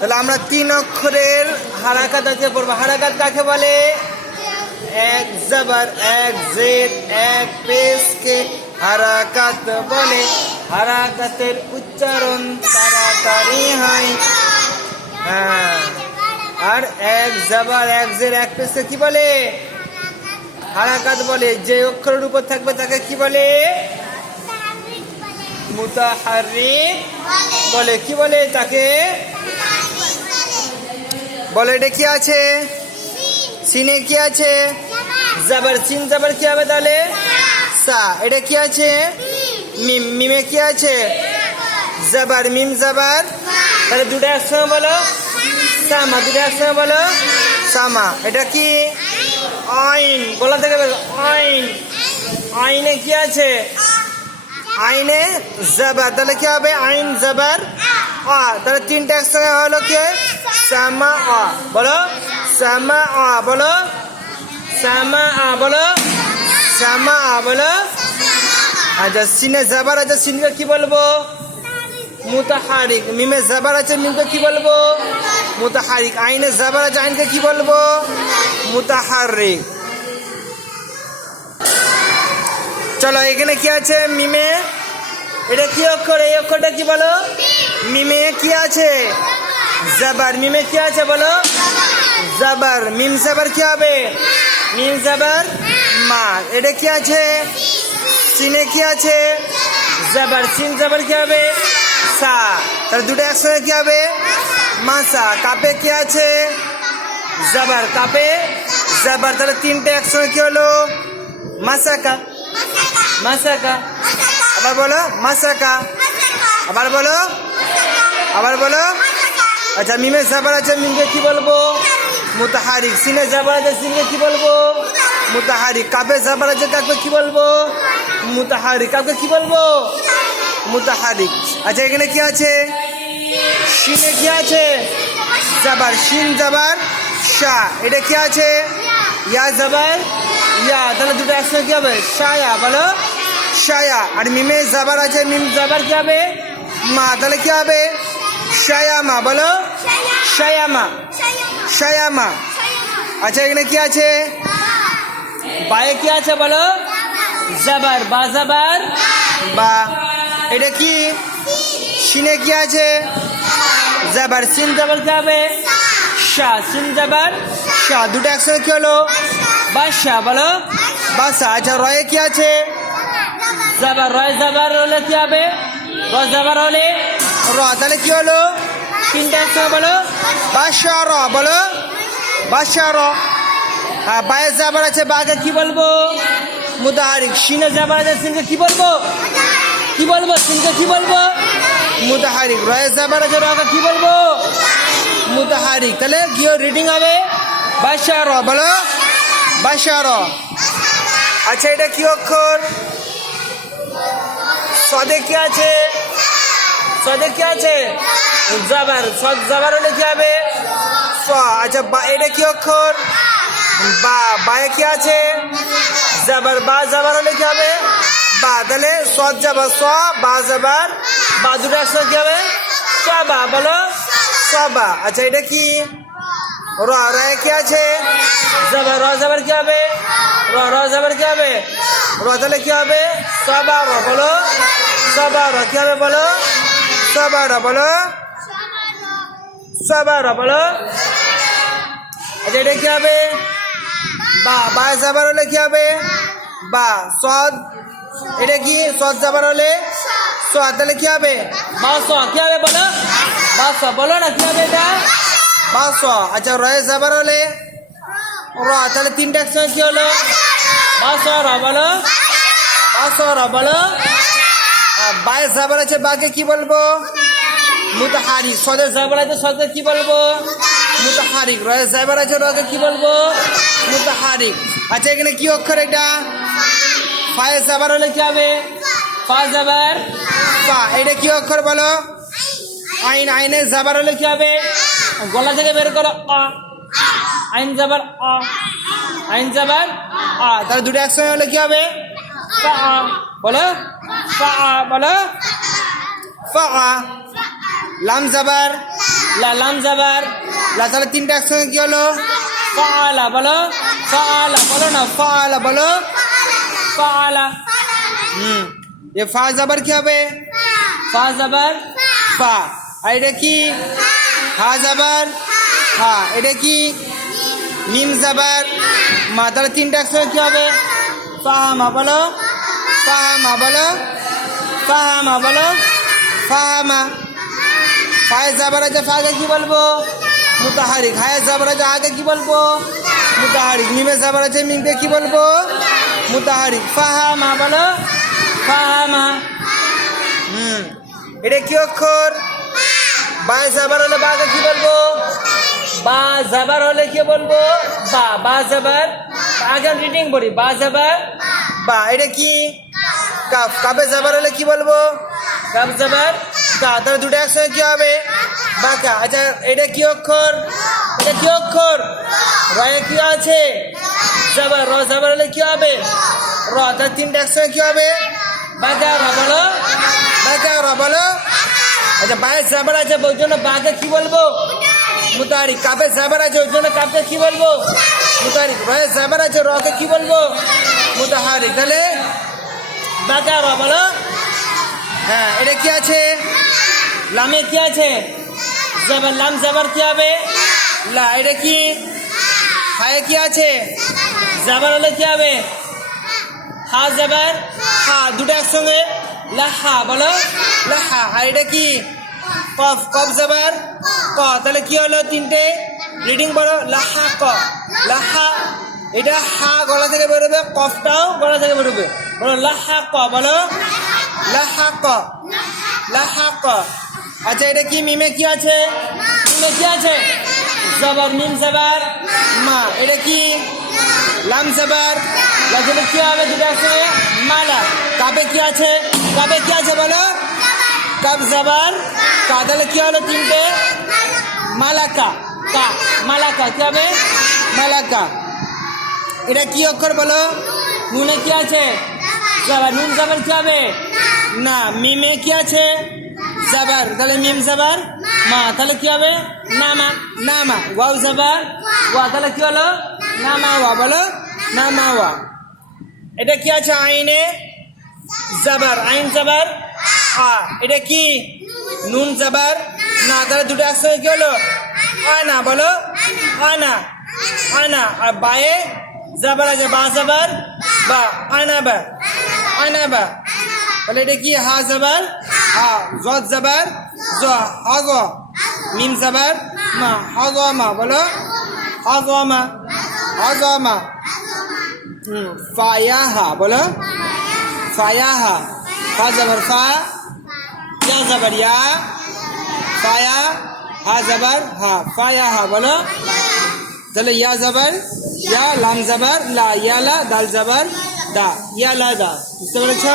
তাহলে আমরা তিন অক্ষরের হারাকাত আছে পড়ব? হারাকাত কাকে বলে? এক জবর, এক জেদ, এক পেশকে হারাকাত বলে। হারাকাতের উচ্চারণ তাড়াতাড়ি হয়। হ্যাঁ। আর এক জবর, এক জের এক পেশকে কি বলে? হারাকাত বলে। যে অক্ষরের উপর থাকবে তাকে কি বলে? মুতাহারিক বলে কি বলে তাকে? বলে, এটা কি আছে? সিনে কি আছে? জাবার, সিন জাবার কি হবে তাহলে? সা, এটা কি আছে? মিম, মিমে কি আছে? জাবার, মিম জাবার। তাহলে দুটো একসঙ্গে বলো। সামা, দুটো একসঙ্গে বলো। সামা, এটা কি? আইন গলা থেকে আইন। আইনে কি আছে? আইনে জাবার, তাহলে কি হবে? আইন, জাবার। আ, তাহলে তিনটা একসঙ্গে হলো কি? সামা আ বলো সামা আ বলো সামা আ বলো সামা আ বলো আচ্ছা সিনে জাবার আছে সিনকে কি বলব মুতাহারিক মিমে জাবার আছে মিমকে কি বলব মুতাহারিক আইনে জাবার আছে আইনকে কি বলব মুতাহারিক চলো এখানে কি আছে মিমে এটা কি অক্ষর এই অক্ষরটা কি বলো মিমে কি আছে জাবার মিমে কি আছে বলো? জাবার। মিম জাবার কি হবে? মিম জাবার মা। এটা কি আছে? সিনে কি আছে? জাবার। সিন জাবার কি হবে? সা। তাহলে দুটো একসঙ্গে কি হবে? মাসা। কাপে কি আছে? জাবার। কাপে? জাবার। তাহলে তিনটে একসঙ্গে কি হলো? মাসাকা। মাসাকা। আবার বলো, মাসাকা। আবার বলো আবার বলো। আচ্ছা মিমে জাবার আছে, মিমকে কি বলব? মুতাহারিক। সিনে জাবার আছে, সিনকে কি বলব? মুতাহারিক। কাপে জাবার আছে, কাকে কি বলব? মুতাহারিক। কাকে কি বলব? মুতাহারিক। আচ্ছা এখানে কি আছে? সিনে কি আছে? জাবার শিন জাবার শাহ এটা কি আছে? ইয়া জাবার ইয়া। তাহলে দুটো একসঙ্গে কি হবে? শায়া। বলো। শায়া। আর মিমে জাবার আছে, মিম জাবার কি হবে? মা। তাহলে কি হবে? শায়া মা। বলো। শায়া মা শায়া মা আচ্ছা এখানে কি আছে? বায়ে কি আছে বলো? জাবার। বা জাবার? বা। এটা কি? সিনে কি আছে? জাবার। সিন জাবার কি হবে? শাহ সিন, জাবার। শাহ দুটো একসঙ্গে কি হলো? বাদশা বলো? বাদশা আচ্ছা রয়ে কি আছে? জাবার। রয় জাবার হলে কি হবে? র জাবার হলে? র। তাহলে কি হলো? তিনটা একসঙ্গে বলো? বাদশা র বলো। বাদশা র হ্যাঁ বায়ে আছে বাকে কি বলব? মুদাহারিক সিনে জাবার আছে সিনকে কি বলব? কি বলব? সিনকে কি বলব? মুদাহারিক। রয়ে জাবার আছে রকে কি বলব? মুদাহারিক। তাহলে কি রিডিং হবে। বাদশা র বলো। র আচ্ছা এটা কি অক্ষর? সদে কি আছে? সদে কি আছে? জাবার সদ জাবার হলে কি হবে? স আচ্ছা বা এটা কি অক্ষর? বা, বায়ে কি আছে? জাবার, বা জাবার হলে কি হবে? বা, তাহলে সদ জাবার, স, বা জাবার, বা দুটো একসাথে কি হবে? সবা বলো। সবা আচ্ছা এটা কি? র, রায় কি আছে? জাবার, র, জাবার কি হবে? র র, জাবার কি হবে? র, তাহলে কি হবে? সবা বলো। সবা র, কি হবে, বলো? সবা র বলো। সবা র বলো। আচ্ছা এটা কি হবে? বা বা জাবার হলে কি হবে? বা সদ এটা কি? সদ জাবার হলে? স তাহলে কি হবে? বা স কি হবে বলো? বা স বলো না, কি হবে এটা? বা স আচ্ছা রয়ে জাবার হলে? র। তাহলে তিনটা কি হলো? বা স র বলো? বা স র বলো? বায়ে জাবার আছে বাকে কি বলব? মুতাহারি। সদের জাবার আছে সদের কি বলব? মুতাহারিক রয়ে জাবার আছে রকে কি বলব? মুতাহারিক আচ্ছা এখানে কি অক্ষর এটা? ফায়ে জাবার হলে কি হবে? ফা জাবার পা এটা কি অক্ষর বলো? আইন। আইনে জাবার হলে কি হবে? গলা থেকে বের করো, আ। আইন জাবার আ। আইন জাবার আ। তাহলে দুটো একসঙ্গে হলে কি হবে? ফা। বলো। ফা বলো ফা লাম জাবার লা লাম জাবার লা তাহলে তিনটা একসঙ্গে কি হলো? ফালা বলো। ফালা বলো না। ফালা বলো। ফালা হুম। এ ফা জাবার কি হবে? ফা জাবার ফা। আর এটা কি? হা জাবার হা। এটা কি? মিম জাবার মা, তাহলে তিনটা একসঙ্গে কি হবে? ফাহামা বলো। ফাহামা বলো। ফাহামা বলো। ফাহামা। ফায়ে জাবার আছে ফাকে কি বলব? মুতাহারিক। হায়ে জাবার আছে আগে কি বলব? মুতাহারিক। মিমে জাবার আছে মিমকে কি বলব? মুতাহারিক। ফাহামা বলো। ফাহামা। হুম। এটা কি অক্ষর? বায়ে জাবার হলে বাকে কি বলব? বা জাবার হলে কি বলব? বা বা জাবার। আগে রিডিং বলি বা জাবার। বা, এটা কি? কাপে জাবার হলে কি বলব? কাপ জাবার? কা তাহলে দুটো একসঙ্গে কি হবে? বাঁকা। আচ্ছা এটা কি অক্ষর? এটা কি অক্ষর? রয়ে কি আছে? জাবার, র জাবার হলে কি হবে? র, তার তিনটা একসঙ্গে কি হবে? বাঁকা, র বলো। বাঁকা, র বলো। আচ্ছা বায়ে জাবার আছে, ওই জন্য বাঘে কি বলব? মুতারিক কাপে জাবার আছে, ওই জন্য কাপকে কি বলব? মুতারিক রয়ে জাবার আছে, রকে কি বলব? মুতাহারিক তাহলে বাঁকা র বলো। হ্যাঁ এটা কি আছে? লামে কি আছে? জাবার, লাম জাবার কি হবে? লা, এটা কি? হায়ে কি আছে? জাবার হলে কি হবে? হা জাবার, হা, দুটো একসঙ্গে। লাহা বলো। লাহা আর এটা কি? কফ কফ জাবার, ক, তাহলে কি হলো তিনটে? রিডিং বলো লাহা ক। লাহা এটা হা গলা থেকে বেরোবে, কফটাও গলা থেকে বেরোবে। বলো লাহা ক বলো। লাহা ক লাহা ক আচ্ছা এটা কি, মিমে কি আছে? মিমে কি আছে? জবর, মিম জবর। মা, এটা কি? লাম জবর। লাজলে কি হবে দুটো আছে মালা। কাবে কি আছে? কাবে কি আছে, বলো? কাব জবর। কা, তাহলে কি হলো তিনটে? মালাকা। কা, মালাকা, কি হবে? মালাকা। এটা কি অক্ষর বলো? নুনে কি আছে? নুন জাবার কি হবে? না। মিমে কি আছে? জাবার। তাহলে মিম জাবার? মা। তাহলে কি হবে? নামা নামা ওয়াও জাবার? ওয়া। তাহলে কি হলো নামা ওয়া। বলো? নামা ওয়া। এটা কি আছে আইনে? জাবার। আইন জাবার? আ। এটা কি? নুন জাবার? না। তাহলে দুটো একসঙ্গে কি হলো? আনা বলো? আনা আনা আর বায়ে? জাবার আছে বা জাবার বা আনা বা আনা বা তাহলে এটা কি হা জাবার হা জত জাবার জ হজ মিম জাবার মা হজ মা বলো হজ মা হজ মা হুম ফায়াহা বলো ফায়াহা ফা জাবার ফা ইয়া জাবার ইয়া ফায়া হা জাবার হা ফায়াহা বলো তাহলে ইয়া জাবার, ইয়া লাম জাবার, লা, ইয়া লা, দাল জাবার, দা, ইয়া লা, দা, বুঝতে পেরেছ?